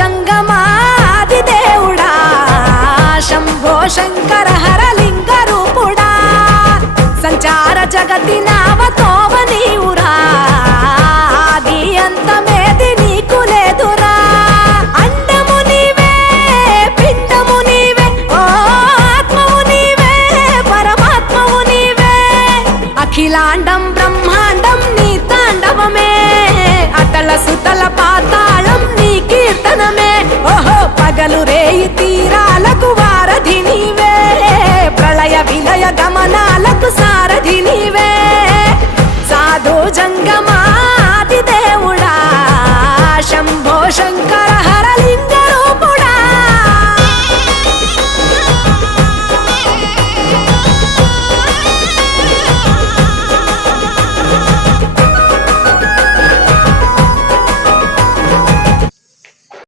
జంగమాది దేవుడా శంభో శంకర హరలింగ రూపుడా సంచార జగతి నావతోవ నీవురా ఆది అంతమేది నీకు లేదురా అండము నీవే పిండము నీవే ఓ ఆత్మవు నీవే పరమాత్మవు నీవే అఖిలాండం బ్రహ్మాండం నీ తాండవమే అతల సుతల పాతాళం నీ కీర్తనమే ఓహో పగలు రేయి తీరాలకు వారధి నీవే ప్రళయ విలయ గమనాలకు సారథి నీవే సాధు జంగమాది దేవుడా శంభో శంకర